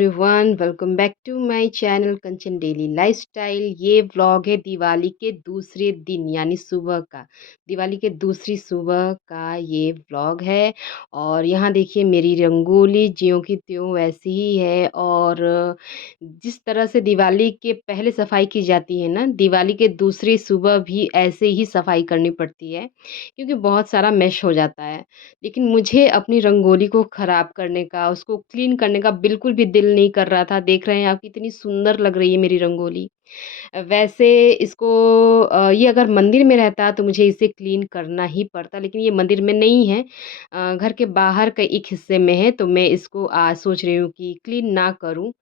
Everyone, welcome back to my channel Kanchan daily lifestyle. ये vlog है दिवाली के दूसरे दिन यानी सुबह का। दिवाली के दूसरी सुबह का ये व्लॉग है। और यहाँ देखिए मेरी रंगोली ज्यों की त्यों वैसी ही है। और जिस तरह से दिवाली के पहले सफाई की जाती है ना, दिवाली के दूसरी सुबह भी ऐसे ही सफाई करनी पड़ती है, क्योंकि बहुत सारा मैश हो जाता है। लेकिन मुझे अपनी रंगोली को ख़राब करने का, उसको क्लीन करने का बिल्कुल भी दिल नहीं कर रहा था। देख रहे हैं आप कितनी सुंदर लग रही है मेरी रंगोली। वैसे इसको ये अगर मंदिर में रहता तो मुझे इसे क्लीन करना ही पड़ता, लेकिन ये मंदिर में नहीं है। घर के बाहर के एक हिस्से में है, तो मैं इसको आज सोच रही हूँ कि क्लीन ना करूँ।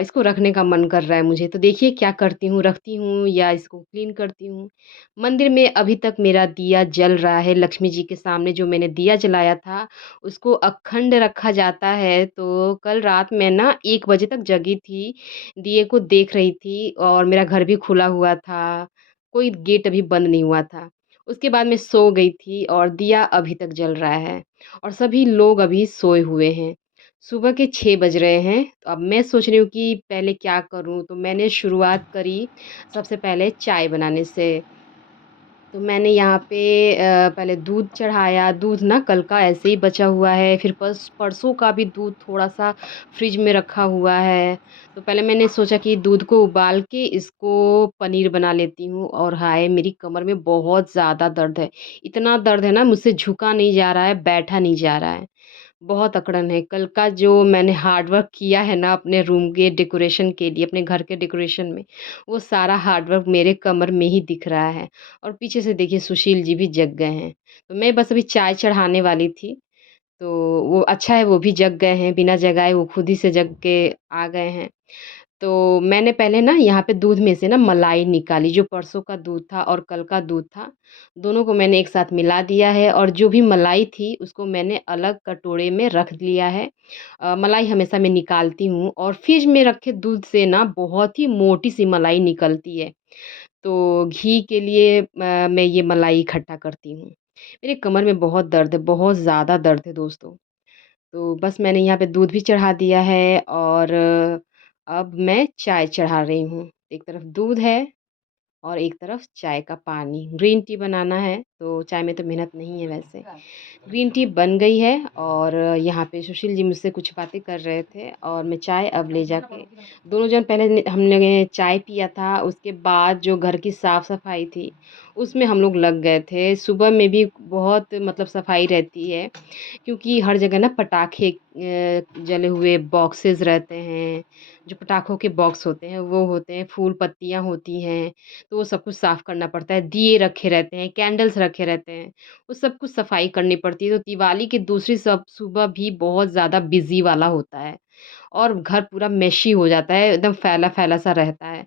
इसको रखने का मन कर रहा है मुझे, तो देखिए क्या करती हूँ, रखती हूँ या इसको क्लीन करती हूँ। मंदिर में अभी तक मेरा दिया जल रहा है, लक्ष्मी जी के सामने जो मैंने दिया जलाया था, उसको अखंड रखा जाता है। तो कल रात मैं ना 1 बजे तक जगी थी, दिए को देख रही थी और मेरा घर भी खुला हुआ था, कोई गेट अभी बंद नहीं हुआ था। उसके बाद मैं सो गई थी और दिया अभी तक जल रहा है और सभी लोग अभी सोए हुए हैं। सुबह के 6 बज रहे हैं, तो अब मैं सोच रही हूँ कि पहले क्या करूँ? तो मैंने शुरुआत करी सबसे पहले चाय बनाने से। तो मैंने यहाँ पे पहले दूध चढ़ाया, दूध ना कल का ऐसे ही बचा हुआ है, फिर परसों का भी दूध थोड़ा-सा फ्रिज में रखा हुआ है। तो पहले मैंने सोचा कि दूध को उबाल के इसको पनीर बना लेती हूँ। और हाय! मेरी कमर में बहुत ज़्यादा दर्द है। इतना दर्द है ना, मुझसे झुका नहीं जा रहा है, बैठा नहीं जा रहा है। बहुत अकड़न है। कल का जो मैंने हार्ड वर्क किया है ना अपने रूम के डेकोरेशन के लिए, अपने घर के डेकोरेशन में, वो सारा हार्ड वर्क मेरे कमर में ही दिख रहा है। और पीछे से देखिए सुशील जी भी जग गए हैं। तो मैं बस अभी चाय चढ़ाने वाली थी, तो वो अच्छा है वो भी जग गए हैं, बिना जगाए वो खुद ही से जग के आ गए हैं। तो मैंने पहले ना यहाँ पे दूध में से ना मलाई निकाली, जो परसों का दूध था और कल का दूध था, दोनों को मैंने एक साथ मिला दिया है और जो भी मलाई थी उसको मैंने अलग कटोरे में रख लिया है। मलाई हमेशा मैं निकालती हूँ और फ्रिज में रखे दूध से ना बहुत ही मोटी-सी मलाई निकलती है। तो घी के लिए मैं ये मलाई इकट्ठा करती हूँ। मेरे कमर में बहुत दर्द है, बहुत ज़्यादा दर्द है दोस्तों। तो बस मैंने यहाँ पे दूध भी चढ़ा दिया है और अब मैं चाय चढ़ा रही हूँ। एक तरफ दूध है और एक तरफ चाय का पानी। ग्रीन टी बनाना है, तो चाय में तो मेहनत नहीं है वैसे। ग्रीन टी बन गई है और यहाँ पे सुशील जी मुझसे कुछ बातें कर रहे थे और मैं चाय अब ले जाके दोनों जन पहले हमने चाय पिया था, उसके बाद जो घर की साफ़-सफ़ाई थी, उसमें हम लोग लग गए थे। सुबह में भी बहुत मतलब सफाई रहती है, क्योंकि हर जगह ना पटाखे जले हुए बॉक्सेस रहते हैं, जो पटाखों के बॉक्स होते हैं वो होते हैं, फूल पत्तियाँ होती हैं, तो वो सब कुछ साफ़ करना पड़ता है। दिए रखे रहते हैं, कैंडल्स रखे रहते हैं, वो सब कुछ सफाई करनी पड़ती है। तो दिवाली की दूसरी सब सुबह भी बहुत ज़्यादा बिज़ी वाला होता है और घर पूरा मेशी हो जाता है, एकदम फैला-फैला सा रहता है।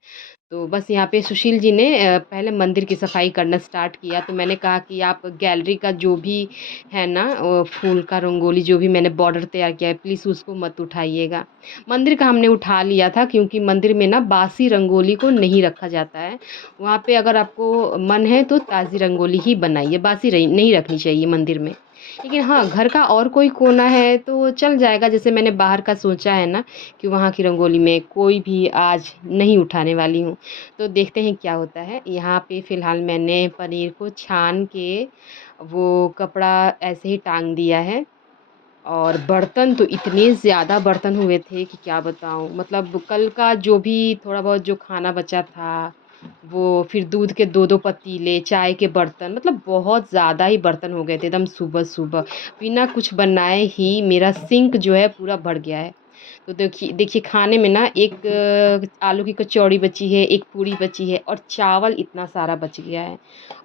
तो बस यहाँ पे सुशील जी ने पहले मंदिर की सफाई करना स्टार्ट किया, तो मैंने कहा कि आप गैलरी का जो भी है ना फूल का रंगोली जो भी मैंने बॉर्डर तैयार किया है, प्लीज़ उसको मत उठाइएगा। मंदिर का हमने उठा लिया था, क्योंकि मंदिर में ना बासी रंगोली को नहीं रखा जाता है। वहाँ पे अगर आपको मन है तो ताज़ी रंगोली ही बनाइए, बासी रही नहीं रखनी चाहिए मंदिर में। लेकिन हाँ, घर का और कोई कोना है तो चल जाएगा, जैसे मैंने बाहर का सोचा है ना कि वहाँ की रंगोली में कोई भी आज नहीं उठाने वाली हूँ। तो देखते हैं क्या होता है। यहाँ पे फ़िलहाल मैंने पनीर को छान के वो कपड़ा ऐसे ही टांग दिया है। और बर्तन तो इतने ज़्यादा बर्तन हुए थे कि क्या बताऊँ। मतलब कल का जो भी थोड़ा बहुत जो खाना बचा था, वो फिर दूध के 2-2 पतीले, चाय के बर्तन, मतलब बहुत ज़्यादा ही बर्तन हो गए थे एकदम सुबह-सुबह। बिना कुछ बनाए ही मेरा सिंक जो है पूरा भर गया है। तो देखिए देखिए खाने में ना एक आलू की कचौड़ी बची है, एक पूड़ी बची है और चावल इतना सारा बच गया है।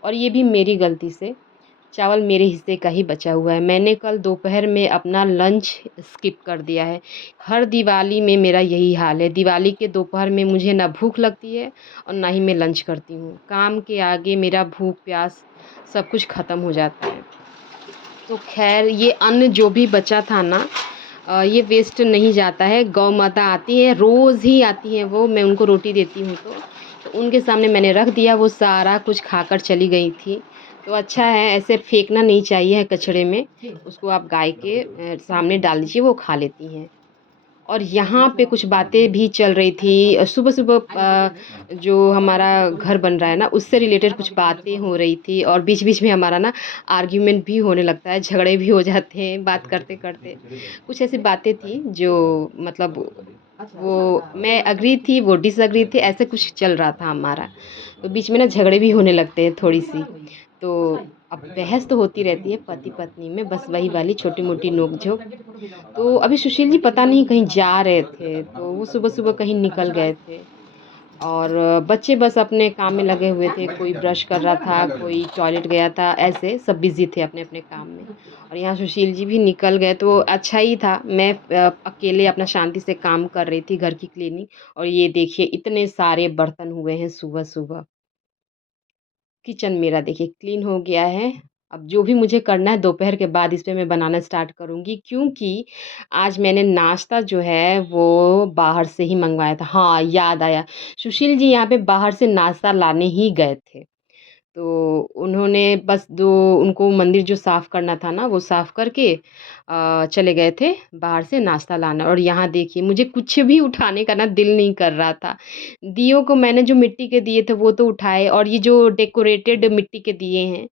और ये भी मेरी गलती से, चावल मेरे हिस्से का ही बचा हुआ है। मैंने कल दोपहर में अपना लंच स्किप कर दिया है। हर दिवाली में मेरा यही हाल है। दिवाली के दोपहर में मुझे ना भूख लगती है और ना ही मैं लंच करती हूँ। काम के आगे मेरा भूख-प्यास सब कुछ ख़त्म हो जाता है। तो ख़ैर ये अन्न जो भी बचा था ना, ये वेस्ट नहीं जाता है। गौ माता आती है, रोज़ ही आती हैं वो, मैं उनको रोटी देती हूँ तो उनके सामने मैंने रख दिया, वो सारा कुछ खाकर चली गई थी। तो अच्छा है, ऐसे फेंकना नहीं चाहिए है कचड़े में, उसको आप गाय के सामने डाल दीजिए, वो खा लेती हैं। और यहाँ पे कुछ बातें भी चल रही थी सुबह-सुबह जो हमारा घर बन रहा है ना, उससे रिलेटेड कुछ बातें हो रही थी और बीच-बीच में हमारा ना आर्ग्यूमेंट भी होने लगता है, झगड़े भी हो जाते हैं बात करते-करते। कुछ ऐसी बातें थी जो मतलब वो मैं एग्री थी, वो डिसएग्री थे, ऐसे कुछ चल रहा था हमारा। तो बीच में ना झगड़े भी होने लगते हैं थोड़ी-सी। तो अब बहस तो होती रहती है पति-पत्नी में, बस वही वाली छोटी-मोटी नोक-झोंक। तो अभी सुशील जी पता नहीं कहीं जा रहे थे, तो वो सुबह-सुबह कहीं निकल गए थे और बच्चे बस अपने काम में लगे हुए थे, कोई ब्रश कर रहा था, कोई टॉयलेट गया था, ऐसे सब बिज़ी थे अपने-अपने काम में। और यहाँ सुशील जी भी निकल गए तो अच्छा ही था, मैं अकेले अपना शांति से काम कर रही थी घर की क्लीनिंग और ये देखिए इतने सारे बर्तन हुए हैं सुबह-सुबह। किचन मेरा देखिए क्लीन हो गया है। अब जो भी मुझे करना है दोपहर के बाद इस पे मैं बनाना स्टार्ट करूँगी क्योंकि आज मैंने नाश्ता जो है वो बाहर से ही मँगवाया था। हाँ, याद आया। सुशील जी यहाँ पे बाहर से नाश्ता लाने ही गए थे। तो उन्होंने बस दो उनको मंदिर जो साफ़ करना था ना, वो साफ़ करके चले गए थे बाहर से नाश्ता लाना और यहाँ देखिए मुझे कुछ भी उठाने का ना दिल नहीं कर रहा था। दियों को मैंने जो मिट्टी के दिए थे वो तो उठाए और ये जो डेकोरेटेड मिट्टी के दिए हैं,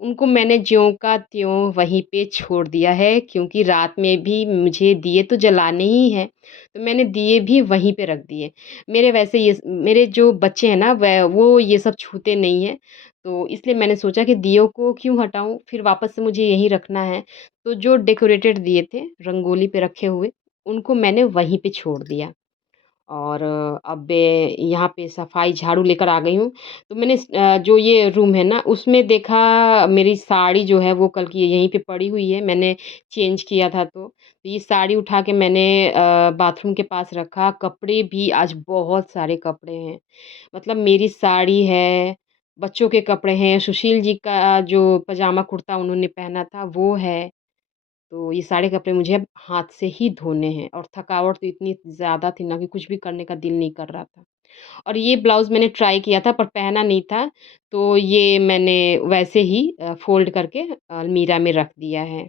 उनको मैंने ज्यों का त्यों वहीं पे छोड़ दिया है क्योंकि रात में भी मुझे दिए तो जलाने ही हैं, तो मैंने दिए भी वहीं पे रख दिए। मेरे वैसे ये मेरे जो बच्चे हैं ना वो ये सब छूते नहीं हैं। तो इसलिए मैंने सोचा कि दियों को क्यों हटाऊँ, फिर वापस से मुझे यहीं रखना है। तो जो डेकोरेटेड दिए थे, रंगोली पे रखे हुए, उनको मैंने वहीं पे छोड़ दिया। और अब मैं यहाँ पे सफाई झाड़ू लेकर आ गई हूँ। तो मैंने जो ये रूम है ना, उसमें देखा मेरी साड़ी जो है वो कल की यहीं पे पड़ी हुई है, मैंने चेंज किया था तो। तो ये साड़ी उठा के मैंने बाथरूम के पास रखा, कपड़े भी आज बहुत सारे कपड़े हैं। मतलब मेरी साड़ी है, बच्चों के कपड़े हैं, सुशील जी का जो पजामा कुर्ता उन्होंने पहना था वो है। तो ये सारे कपड़े मुझे अब हाथ से ही धोने हैं और थकावट तो इतनी ज़्यादा थी ना कि कुछ भी करने का दिल नहीं कर रहा था। और ये ब्लाउज़ मैंने ट्राई किया था पर पहना नहीं था, तो ये मैंने वैसे ही फ़ोल्ड करके अलमीरा में रख दिया है।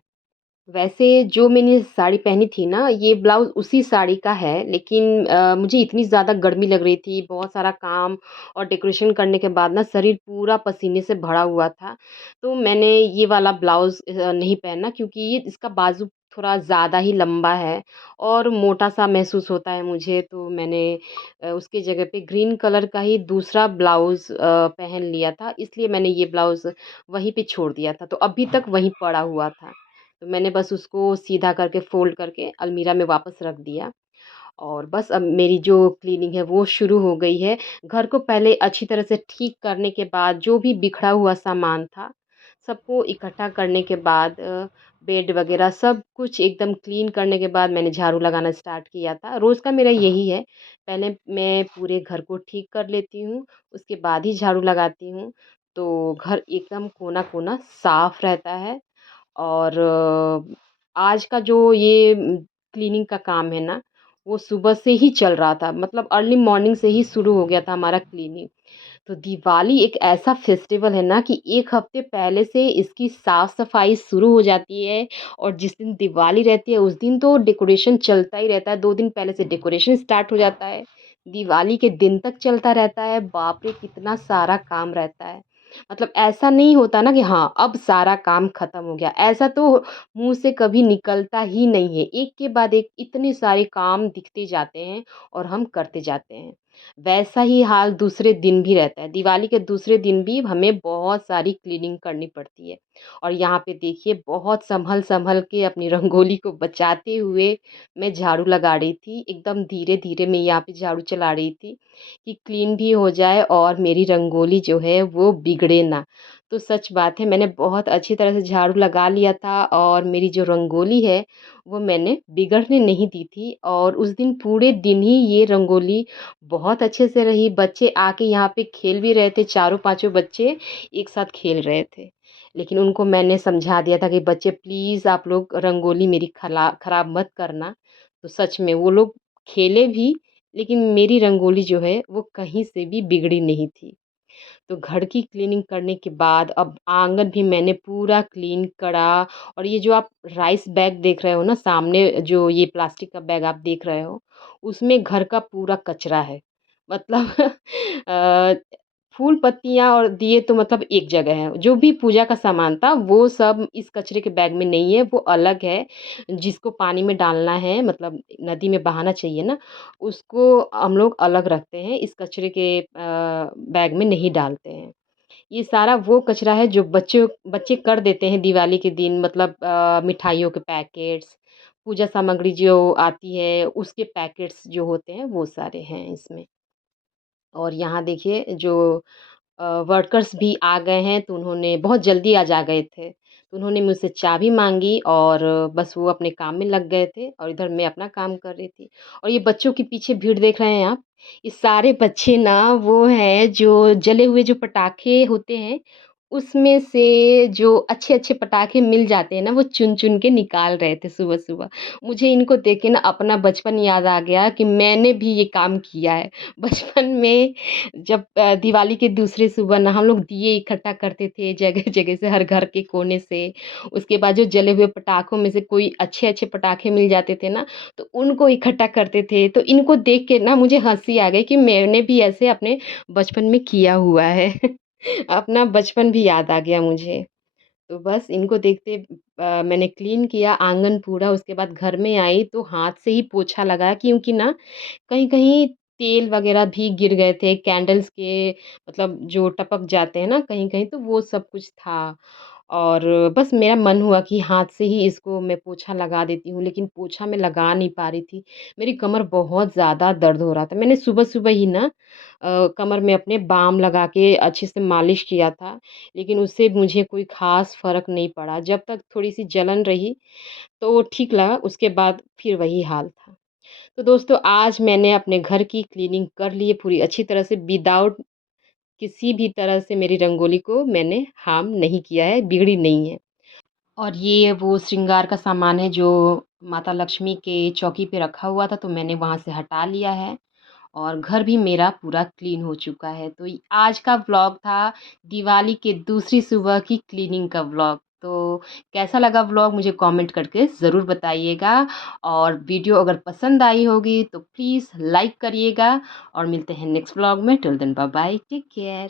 वैसे जो मैंने साड़ी पहनी थी ना, ये ब्लाउज़ उसी साड़ी का है लेकिन मुझे इतनी ज़्यादा गर्मी लग रही थी, बहुत सारा काम और डेकोरेशन करने के बाद ना शरीर पूरा पसीने से भरा हुआ था। तो मैंने ये वाला ब्लाउज़ नहीं पहना क्योंकि ये इसका बाजू थोड़ा ज़्यादा ही लंबा है और मोटा-सा महसूस होता है मुझे, तो मैंने उसकी जगह पे ग्रीन कलर का ही दूसरा ब्लाउज़ पहन लिया था, इसलिए मैंने ये ब्लाउज़ वहीं पे छोड़ दिया था, तो अभी तक वहीं पड़ा हुआ था। तो मैंने बस उसको सीधा करके फ़ोल्ड करके अलमीरा में वापस रख दिया और बस अब मेरी जो क्लीनिंग है वो शुरू हो गई है। घर को पहले अच्छी तरह से ठीक करने के बाद जो भी बिखरा हुआ सामान था, सबको इकट्ठा करने के बाद बेड वग़ैरह सब कुछ एकदम क्लीन करने के बाद मैंने झाड़ू लगाना स्टार्ट किया था। रोज़ का मेरा यही है, पहले मैं पूरे घर को ठीक कर लेती हूँ, उसके बाद ही झाड़ू लगाती हूँ। तो घर एकदम कोना-कोना साफ़ रहता है और आज का जो ये क्लीनिंग का काम है ना, वो सुबह से ही चल रहा था। मतलब अर्ली मॉर्निंग से ही शुरू हो गया था हमारा क्लीनिंग। तो दिवाली एक ऐसा फेस्टिवल है ना कि 1 हफ्ते पहले से इसकी साफ-सफाई शुरू हो जाती है और जिस दिन दिवाली रहती है उस दिन तो डेकोरेशन चलता ही रहता है, 2 दिन पहले से डेकोरेशन स्टार्ट हो जाता है। दिवाली के दिन तक चलता रहता है, बाप रे! कितना सारा काम रहता है। मतलब ऐसा नहीं होता ना कि हाँ, अब सारा काम खत्म हो गया, ऐसा तो मुँह से कभी निकलता ही नहीं है। एक के बाद एक इतने सारे काम दिखते जाते हैं और हम करते जाते हैं। वैसा ही हाल दूसरे दिन भी रहता है। दिवाली के दूसरे दिन भी हमें बहुत सारी क्लीनिंग करनी पड़ती है और यहाँ पे देखिए बहुत सँभल-सँभल के अपनी रंगोली को बचाते हुए मैं झाड़ू लगा रही थी। एकदम धीरे-धीरे मैं यहाँ पे झाड़ू चला रही थी कि क्लीन भी हो जाए और मेरी रंगोली जो है वो बिगड़े ना। तो सच बात है मैंने बहुत अच्छी तरह से झाड़ू लगा लिया था और मेरी जो रंगोली है वो मैंने बिगड़ने नहीं दी थी और उस दिन पूरे दिन ही ये रंगोली बहुत अच्छे से रही। बच्चे आके यहाँ पे खेल भी रहे थे, चारों पाँचों बच्चे एक साथ खेल रहे थे। लेकिन उनको मैंने समझा दिया था कि बच्चे प्लीज़ आप लोग रंगोली मेरी खराब मत करना। तो सच में वो लोग खेले भी, लेकिन मेरी रंगोली जो है वो कहीं से भी बिगड़ी नहीं थी। तो घर की क्लीनिंग करने के बाद अब आंगन भी मैंने पूरा क्लीन करा। और ये जो आप राइस बैग देख रहे हो ना सामने, जो ये प्लास्टिक का बैग आप देख रहे हो, उसमें घर का पूरा कचरा है। मतलब अ, फूल पत्तियाँ और दिए तो मतलब एक जगह है। जो भी पूजा का सामान था वो सब इस कचरे के बैग में नहीं है, वो अलग है। जिसको पानी में डालना है, मतलब नदी में बहाना चाहिए ना, उसको हम लोग अलग रखते हैं, इस कचरे के बैग में नहीं डालते हैं। ये सारा वो कचरा है जो बच्चे बच्चे कर देते हैं दिवाली के दिन, मतलब मिठाइयों के पैकेट्स, पूजा सामग्री जो आती है उसके पैकेट्स जो होते हैं वो सारे हैं इसमें। और यहाँ देखिए जो वर्कर्स भी आ गए हैं, तो उन्होंने बहुत जल्दी आज आ गए थे। तो उन्होंने मुझसे चाबी माँगी और बस वो अपने काम में लग गए थे और इधर मैं अपना काम कर रही थी। और ये बच्चों के पीछे भीड़ देख रहे हैं आप, ये सारे बच्चे ना वो हैं जो जले हुए जो पटाखे होते हैं, उसमें से जो अच्छे-अच्छे पटाखे मिल जाते हैं ना, वो चुन-चुन के निकाल रहे थे सुबह-सुबह। मुझे इनको देख के ना अपना बचपन याद आ गया कि मैंने भी ये काम किया है। बचपन में जब दिवाली के दूसरे सुबह ना हम लोग दिए इकट्ठा करते थे जगह-जगह से, हर घर के कोने से। उसके बाद जो जले हुए पटाखों में से कोई अच्छे-अच्छे पटाखे मिल जाते थे ना, तो उनको इकट्ठा करते थे। तो इनको देख के ना मुझे हँसी आ गई कि मैंने भी ऐसे अपने बचपन में किया हुआ है। अपना बचपन भी याद आ गया मुझे। तो बस इनको देखते मैंने क्लीन किया आँगन पूरा, उसके बाद घर में आई तो हाथ से ही पोछा लगाया, क्योंकि ना कहीं-कहीं तेल वगैरह भी गिर गए थे, कैंडल्स के मतलब जो टपक जाते हैं ना कहीं-कहीं, तो वो सब कुछ था। और बस मेरा मन हुआ कि हाथ से ही इसको मैं पोछा लगा देती हूँ, लेकिन पोछा मैं लगा नहीं पा रही थी। मेरी कमर बहुत ज़्यादा दर्द हो रहा था। मैंने सुबह-सुबह ही ना कमर में अपने बाम लगा के अच्छे से मालिश किया था, लेकिन उससे मुझे कोई ख़ास फ़र्क नहीं पड़ा। जब तक थोड़ी-सी जलन रही, तो ठीक लगा, उसके बाद फिर वही हाल था। तो दोस्तों आज मैंने अपने घर की क्लीनिंग कर ली है पूरी अच्छी तरह से, विदाउट किसी भी तरह से मेरी रंगोली को मैंने हार्म नहीं किया है, बिगड़ी नहीं है। और ये वो श्रृंगार का सामान है जो माता लक्ष्मी के चौकी पे रखा हुआ था, तो मैंने वहाँ से हटा लिया है। और घर भी मेरा पूरा क्लीन हो चुका है। तो आज का व्लॉग था दिवाली के दूसरी सुबह की क्लीनिंग का व्लॉग। तो कैसा लगा व्लॉग मुझे कमेंट करके ज़रूर बताइएगा। और वीडियो अगर पसंद आई होगी तो प्लीज़ लाइक करिएगा। और मिलते हैं नेक्स्ट व्लॉग में। Till then bye bye, take care.